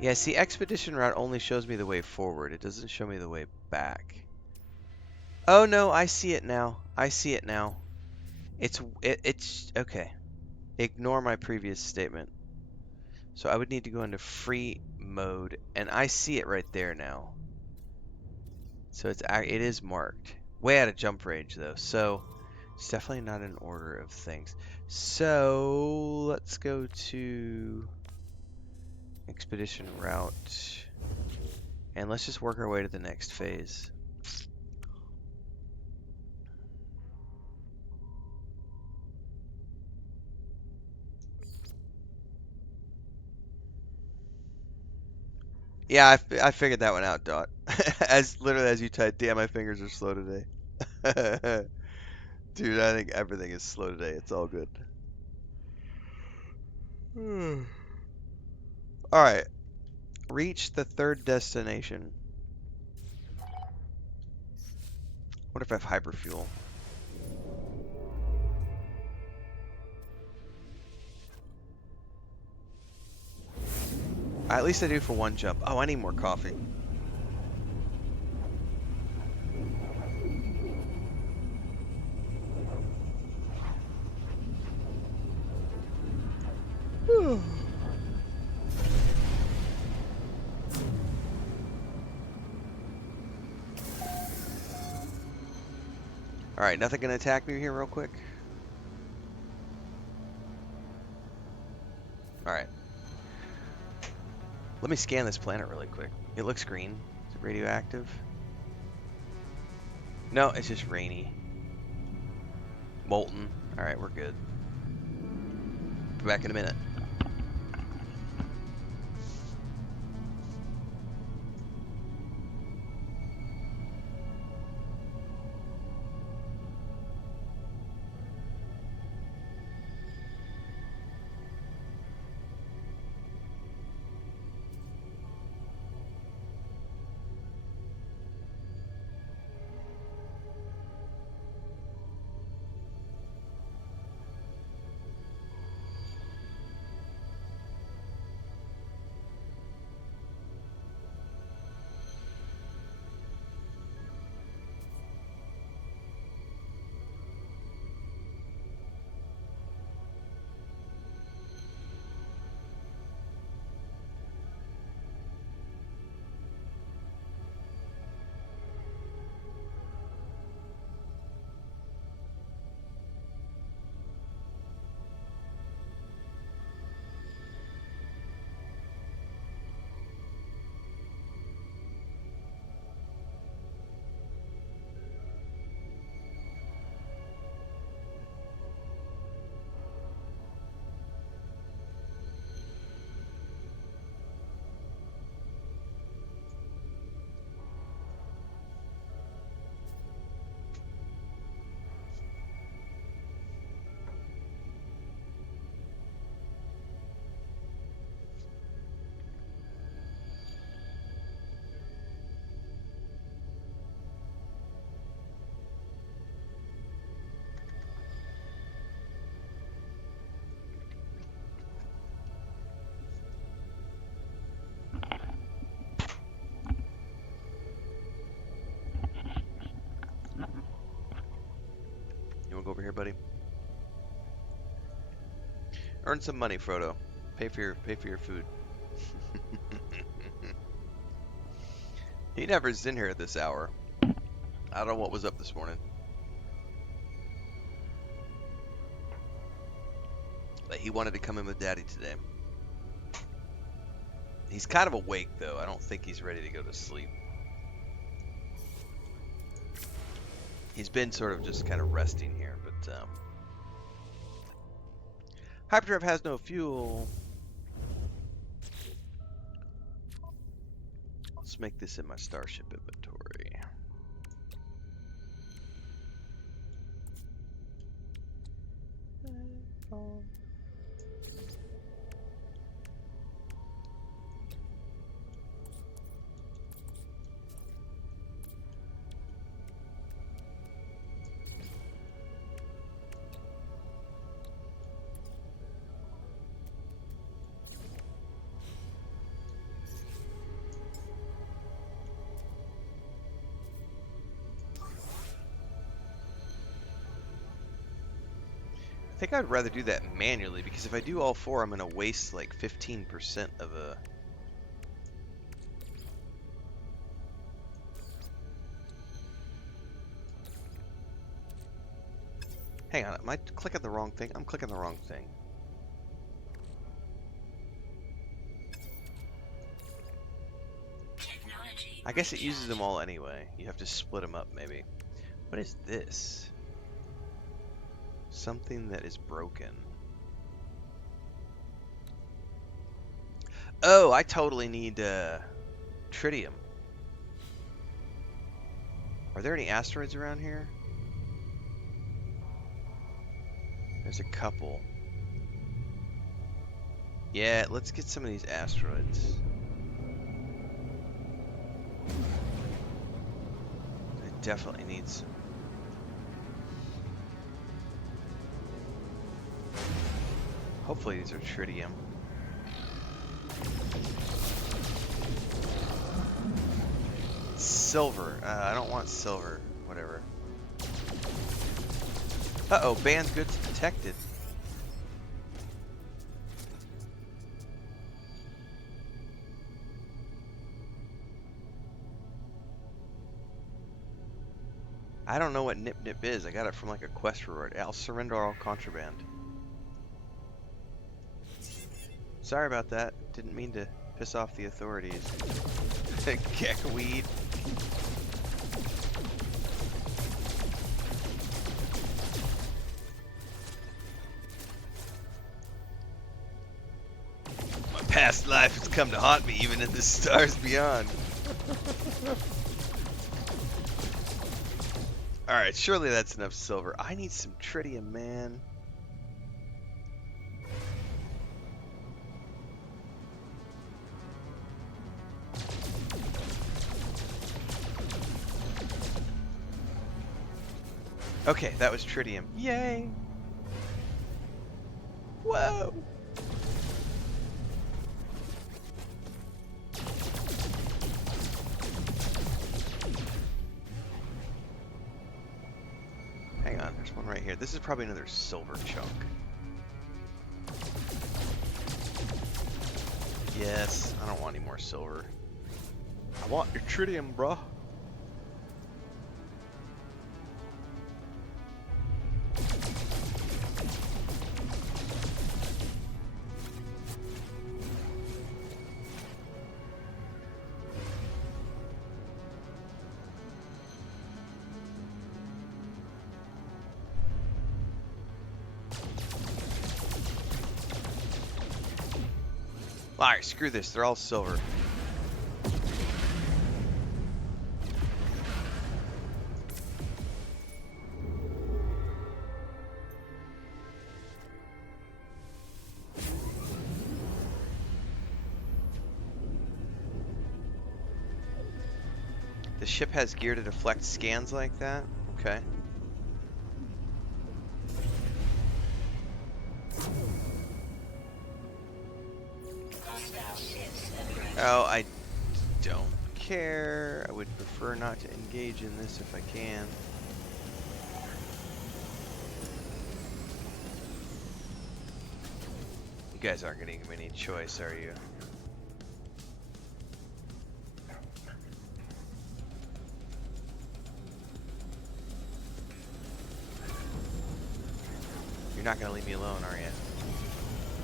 Yeah, see, expedition route only shows me the way forward. It doesn't show me the way back. Oh no, I see it now. I see it now. It's okay. Ignore my previous statement. So I would need to go into free mode, and I see it right there now. So it is marked. Way out of jump range though. So it's definitely not in order of things. So let's go to expedition route. And let's just work our way to the next phase. Yeah, I figured that one out, Dot. Literally as you typed, damn, my fingers are slow today. Dude, I think everything is slow today. It's all good. All right, reach the third destination. What if I have hyperfuel? At least I do for one jump. Oh, I need more coffee. All right, nothing gonna attack me here real quick. All right. Let me scan this planet really quick. It looks green. Is it radioactive? No, it's just rainy. Molten. All right, we're good. Be back in a minute. You wanna go over here, buddy? Earn some money, Frodo. Pay for your food. He never's in here at this hour. I don't know what was up this morning. But he wanted to come in with Daddy today. He's kind of awake, though. I don't think he's ready to go to sleep. He's been sort of just kind of resting here, but Hyperdrive has no fuel. Let's make this in my Starship inventory. I think I'd rather do that manually, because if I do all 4, I'm going to waste like 15% of a... Hang on, am I clicking the wrong thing? I'm clicking the wrong thing. I guess it uses them all anyway. You have to split them up, maybe. What is this? Something that is broken. Oh, I totally need tritium. Are there any asteroids around here? There's a couple. Yeah, let's get some of these asteroids. I definitely need some. Hopefully these are tritium. Silver. I don't want silver. Whatever. Uh-oh, banned goods detected. I don't know what Nip Nip is. I got it from like a quest reward. I'll surrender all contraband. Sorry about that. Didn't mean to piss off the authorities. Geckweed. My past life has come to haunt me even in the stars beyond. Alright, surely that's enough silver. I need some tritium, man. Okay, that was tritium. Yay! Whoa! Hang on, there's one right here. This is probably another silver chunk. Yes, I don't want any more silver. I want your tritium, bruh. Alright, screw this. They're all silver. The ship has gear to deflect scans like that? Okay. Oh, I don't care. I would prefer not to engage in this if I can. You guys aren't going to give me any choice, are you? You're not going to leave me alone, are you?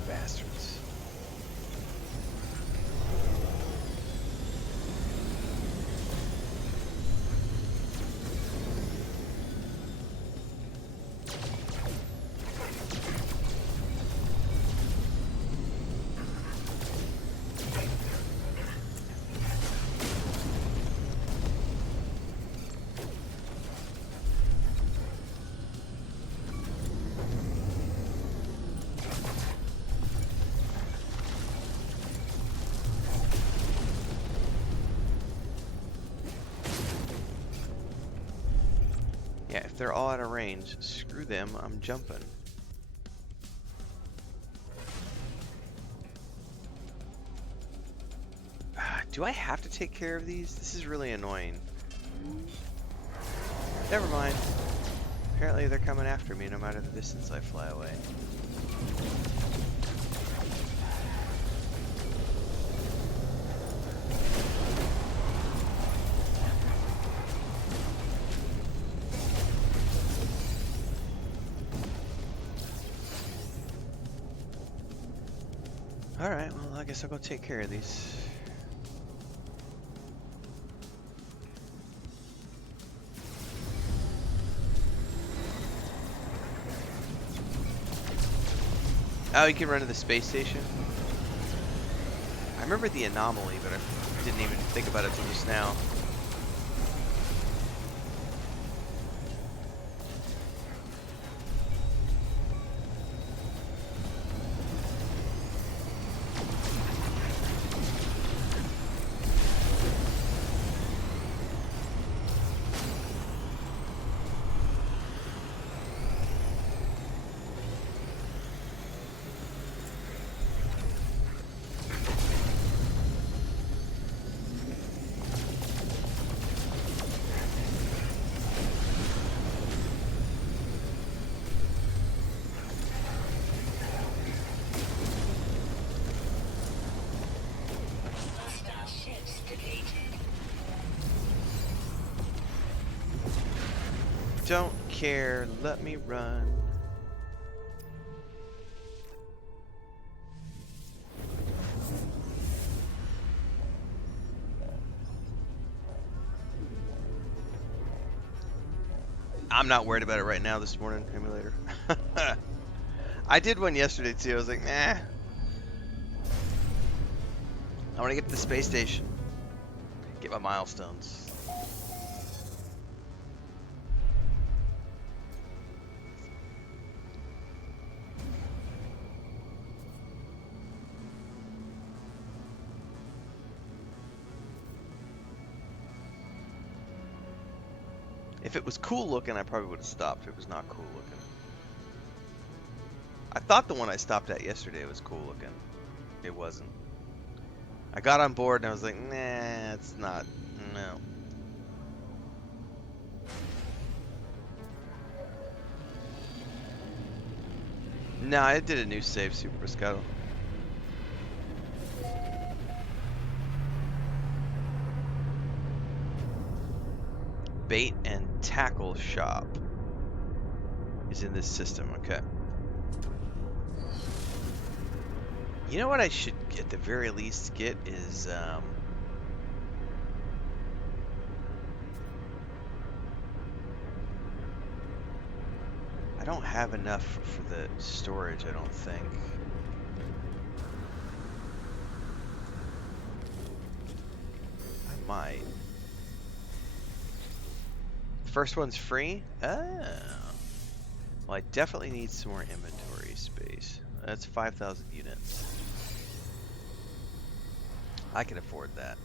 Bastards. Yeah, if they're all out of range, screw them, I'm jumping. Do I have to take care of these? This is really annoying. Never mind. Apparently they're coming after me no matter the distance I fly away. Alright, well, I guess I'll go take care of these. Oh, you can run to the space station? I remember the anomaly, but I didn't even think about it till just now. Don't care, let me run. I'm not worried about it right now this morning, emulator. I did one yesterday too. I was like, nah. I want to get to the space station. Get my milestones. If it was cool looking, I probably would have stopped. It was not cool looking. I thought the one I stopped at yesterday was cool looking. It wasn't. I got on board and I was like, nah, it's not. No. No, I did a new save, Super Pescado. Bait and tackle shop is in this system. Okay. You know what I should at the very least get is I don't have enough for the storage, I don't think. I might. First one's free? Oh. Well, I definitely need some more inventory space. That's 5,000 units. I can afford that.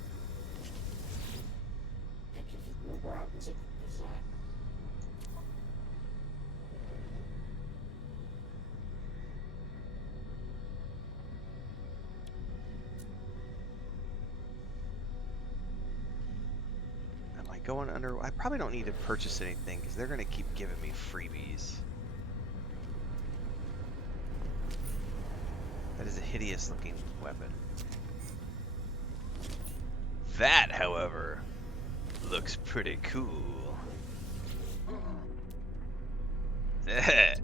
Going under. I probably don't need to purchase anything because they're going to keep giving me freebies. That is a hideous looking weapon. That, however, looks pretty cool. That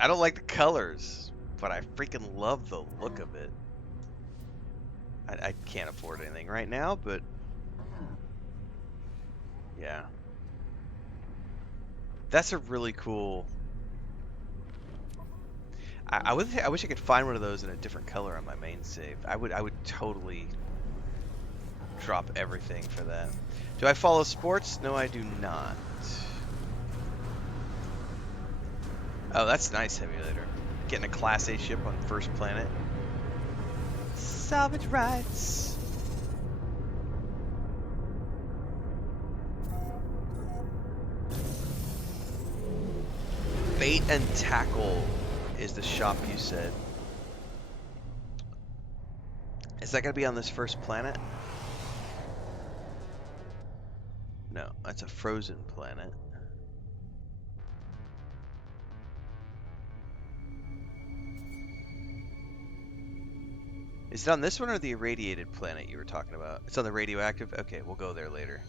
I don't like the colors, but I freaking love the look of it. I can't afford anything right now, but yeah. That's a really cool... I wish I could find one of those in a different color on my main save. I would totally drop everything for that. Do I follow sports? No, I do not. Oh, that's nice, emulator. Getting a Class A ship on First Planet. Salvage rights. Bait and tackle is the shop you said. Is that gonna be on this First Planet? No, that's a frozen planet. Is it on this one or the irradiated planet you were talking about? It's on the radioactive? Okay, we'll go there later.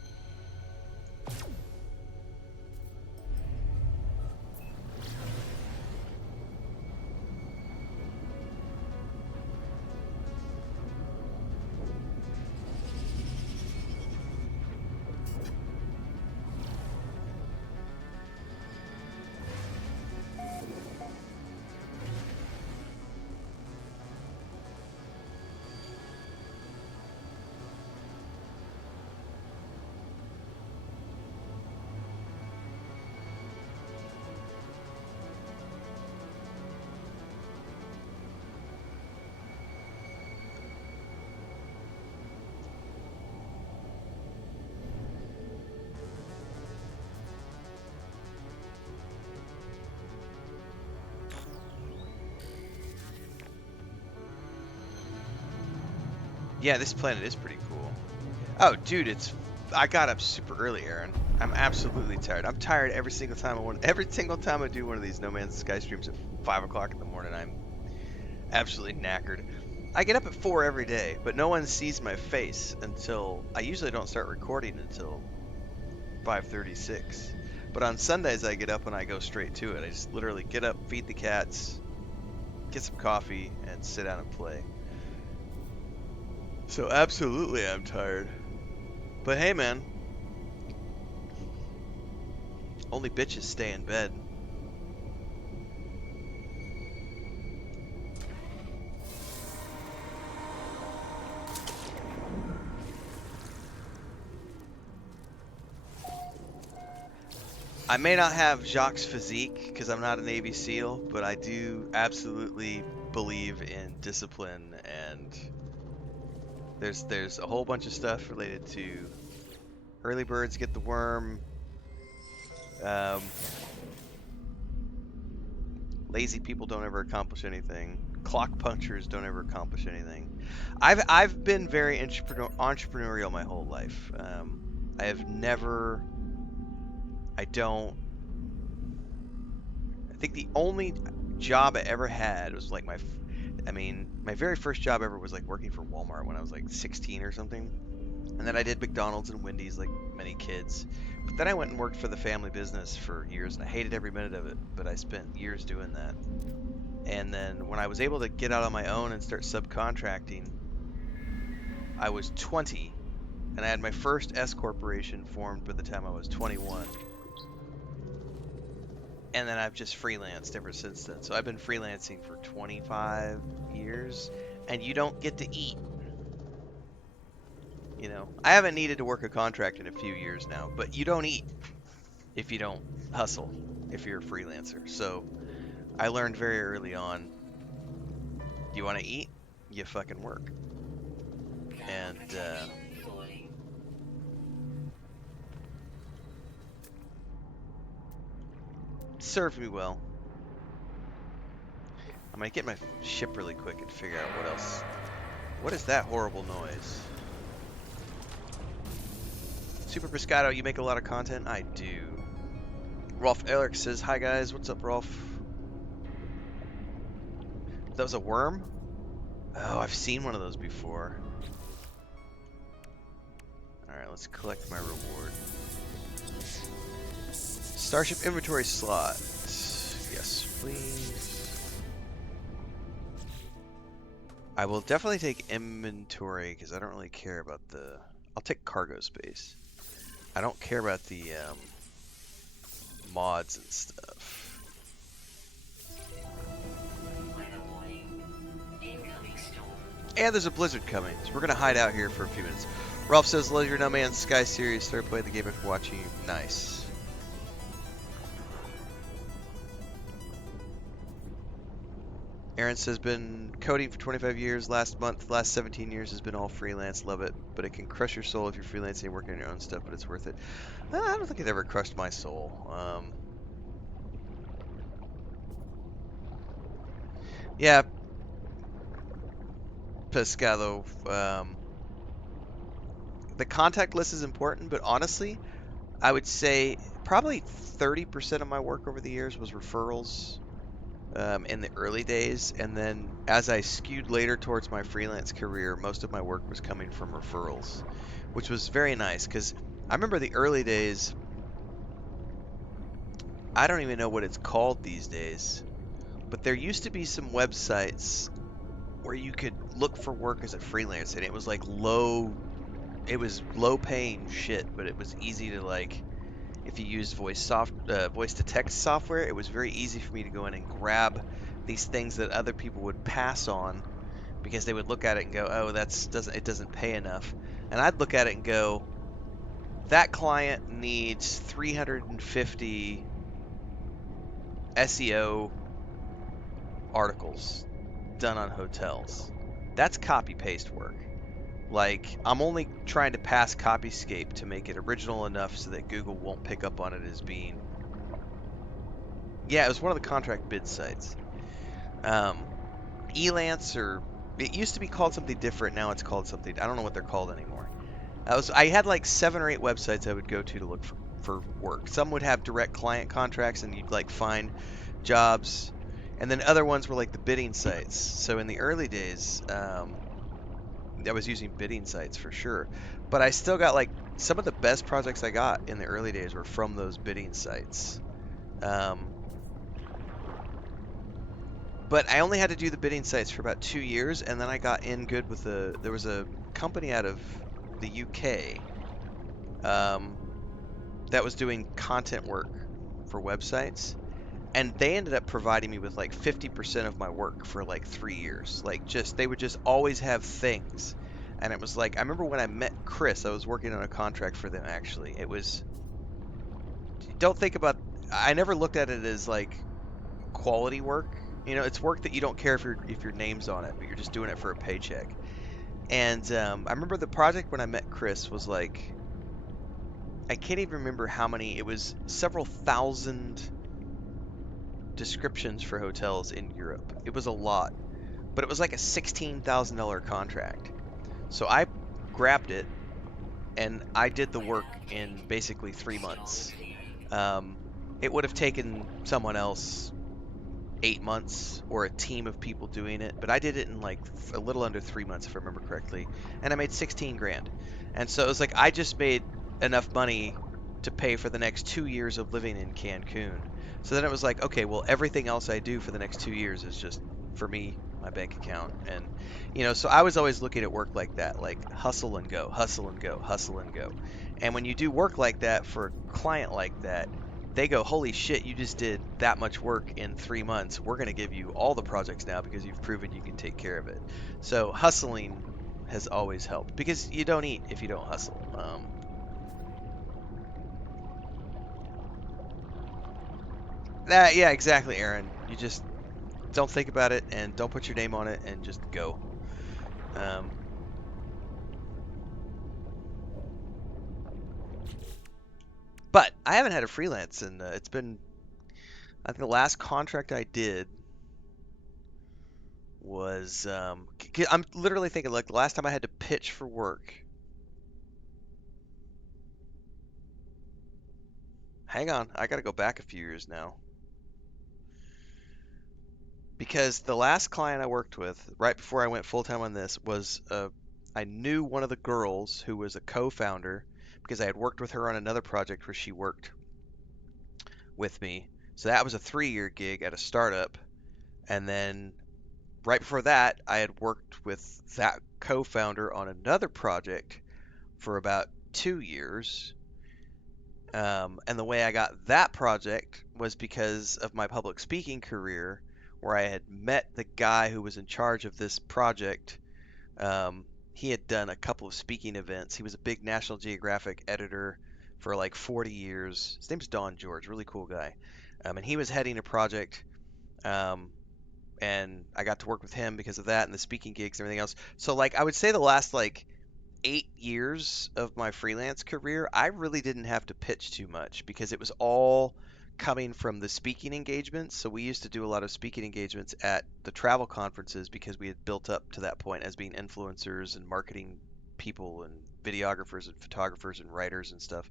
Yeah, this planet is pretty cool. Oh, dude, I got up super early, Aaron. I'm absolutely tired. I'm tired every single time I do one of these No Man's Sky streams at 5 o'clock in the morning. I'm absolutely knackered. I get up at 4 every day, but no one sees my face until I usually don't start recording until 5:36. But on Sundays I get up and I go straight to it. I just literally get up, feed the cats, get some coffee, and sit down and play. So absolutely I'm tired. But hey, man, only bitches stay in bed. I may not have Jacques' physique because I'm not a Navy SEAL, but I do absolutely believe in discipline, and there's a whole bunch of stuff related to early birds get the worm, lazy people don't ever accomplish anything, clock punchers don't ever accomplish anything. I've been very entrepreneurial my whole life. I have never. I don't. I think the only job I ever had was like my very first job ever was like working for Walmart when I was like 16 or something. And then I did McDonald's and Wendy's like many kids. But then I went and worked for the family business for years and I hated every minute of it, but I spent years doing that. And then when I was able to get out on my own and start subcontracting, I was 20 and I had my first S corporation formed by the time I was 21. And then I've just freelanced ever since then. So I've been freelancing for 25 years, and you don't get to eat. You know, I haven't needed to work a contract in a few years now, but you don't eat if you don't hustle, if you're a freelancer. So I learned very early on, you want to eat, you fucking work. And served me well. I'm gonna get my ship really quick and figure out what else. What is that horrible noise? Super Pescado, you make a lot of content? I do. Rolf Eric says, hi guys, what's up, Rolf? That was a worm? Oh, I've seen one of those before. Alright, let's collect my reward. Starship inventory slot. Yes, please. I will definitely take inventory because I don't really care about the... I'll take cargo space. I don't care about the mods and stuff. And there's a blizzard coming, so we're gonna hide out here for a few minutes. Ralph says, love your No Man's Sky series. Started playing the game after watching you. Nice. Aaron says, been coding for 25 years. Last 17 years has been all freelance. Love it. But it can crush your soul if you're freelancing and working on your own stuff, but it's worth it. I don't think it ever crushed my soul. Yeah, Pescado. The contact list is important, but honestly, I would say probably 30% of my work over the years was referrals in the early days. And then as I skewed later towards my freelance career, most of my work was coming from referrals, which was very nice because I remember the early days. I don't even know what it's called these days, but there used to be some websites where you could look for work as a freelance, and it was like it was low paying shit, but it was easy to like, if you used voice to text software, it was very easy for me to go in and grab these things that other people would pass on because they would look at it and go, "Oh, it doesn't pay enough," and I'd look at it and go, "That client needs 350 SEO articles done on hotels." That's copy paste work. Like, I'm only trying to pass Copyscape to make it original enough so that Google won't pick up on it as being. Yeah, it was one of the contract bid sites. Um, Elance, or it used to be called something different. Now it's called something. I don't know what they're called anymore. I had like 7 or 8 websites I would go to look for work. Some would have direct client contracts, and you'd like find jobs, and then other ones were like the bidding sites. So in the early days, I was using bidding sites for sure, but I still got like some of the best projects I got in the early days were from those bidding sites. Um, but I only had to do the bidding sites for about 2 years, and then I got in good with there was a company out of the UK um, that was doing content work for websites, and they ended up providing me with like 50% of my work for like 3 years. Like, just they would just always have things, and it was like, I remember when I met Chris, I was working on a contract for them actually. It was, don't think about, I never looked at it as like quality work. You know, it's work that you don't care if your name's on it, but you're just doing it for a paycheck. And I remember the project when I met Chris was like, I can't even remember how many. It was several thousand descriptions for hotels in Europe. It was a lot, but it was like a $16,000 contract. So I grabbed it and I did the work in basically 3 months. Um, it would have taken someone else 8 months or a team of people doing it, but I did it in like a little under 3 months, if I remember correctly, and I made 16 grand. And so it was like I just made enough money to pay for the next 2 years of living in Cancun. So then it was like, okay, well, everything else I do for the next 2 years is just for me, my bank account. And, so I was always looking at work like that, like hustle and go, hustle and go, hustle and go. And when you do work like that for a client like that, they go, holy shit, you just did that much work in 3 months. We're going to give you all the projects now because you've proven you can take care of it. So hustling has always helped because you don't eat if you don't hustle. Yeah, exactly, Aaron. You just don't think about it and don't put your name on it and just go. Um, but I haven't had a freelance, and it's been, I think the last contract I did was, I'm literally thinking like the last time I had to pitch for work. Hang on, I got to go back a few years now. Because the last client I worked with, right before I went full time on this, was I knew one of the girls who was a co-founder because I had worked with her on another project where she worked with me. So that was a 3 year gig at a startup, and then right before that, I had worked with that co-founder on another project for about 2 years. And the way I got that project was because of my public speaking career, where I had met the guy who was in charge of this project. He had done a couple of speaking events. He was a big National Geographic editor for like 40 years. His name's Don George, really cool guy. And he was heading a project, um, and I got to work with him because of that and the speaking gigs and everything else. So like I would say the last like 8 years of my freelance career, I really didn't have to pitch too much because it was all coming from the speaking engagements. So we used to do a lot of speaking engagements at the travel conferences because we had built up to that point as being influencers and marketing people and videographers and photographers and writers and stuff.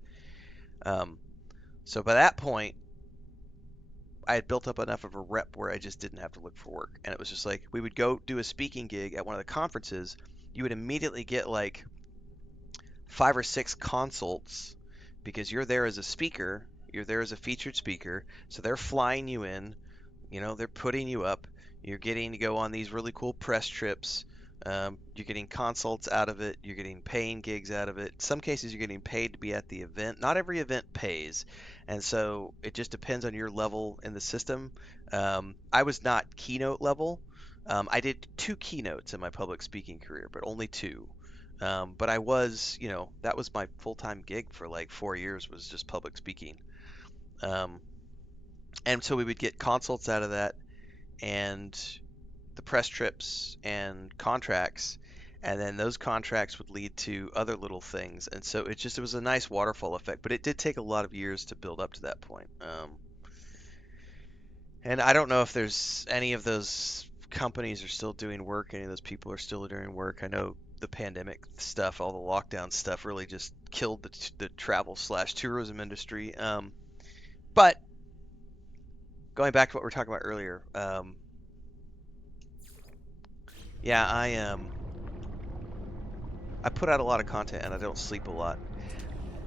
Um, so by that point, I had built up enough of a rep where I just didn't have to look for work. And it was just like we would go do a speaking gig at one of the conferences. You would immediately get like 5 or 6 consults because you're there as a speaker, you're there as a featured speaker, so they're flying you in, they're putting you up, you're getting to go on these really cool press trips. You're getting consults out of it. You're getting paying gigs out of it. In some cases, you're getting paid to be at the event. Not every event pays, and so it just depends on your level in the system. I was not keynote level. I did 2 keynotes in my public speaking career, but only 2. But I was, that was my full-time gig for like 4 years was just public speaking. Um, and so we would get consults out of that and the press trips and contracts. And then those contracts would lead to other little things. And so it was a nice waterfall effect, but it did take a lot of years to build up to that point. And I don't know if there's any of those companies are still doing work, any of those people are still doing work. I know the pandemic stuff, all the lockdown stuff really just killed the travel slash tourism industry. But going back to what we were talking about earlier, yeah, I put out a lot of content and I don't sleep a lot.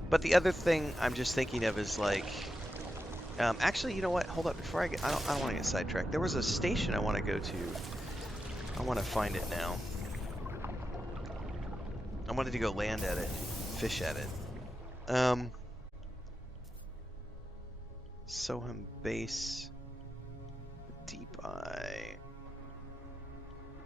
But the other thing I'm just thinking of is like, actually, you know what? Hold up, before I don't want to get sidetracked. There was a station I want to go to. I want to find it now. I wanted to go land at it, fish at it. Soham Base, Deep Eye.